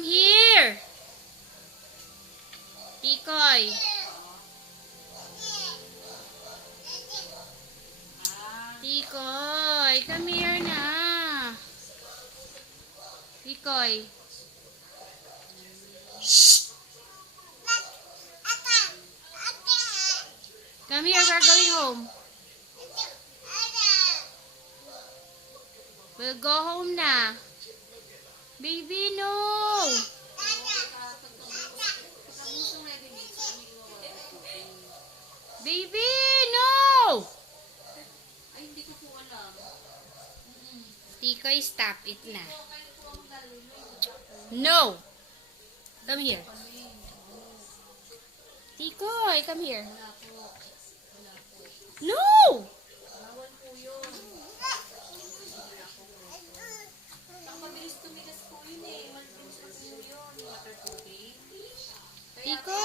come here. Tikoy. Tikoy, come here na. Tikoy. Shh. Come here, we're going home. We'll go home na. Baby, no. Baby, no. Ay, hindi ko po alam. Tikoy, stop it na. No. Come here. Tikoy, come here. Wala po. Wala po. No. Bawal po yun. Ang mabilis tumigas po yun eh. Mabilis na po yun. Water tubig. Tikoy.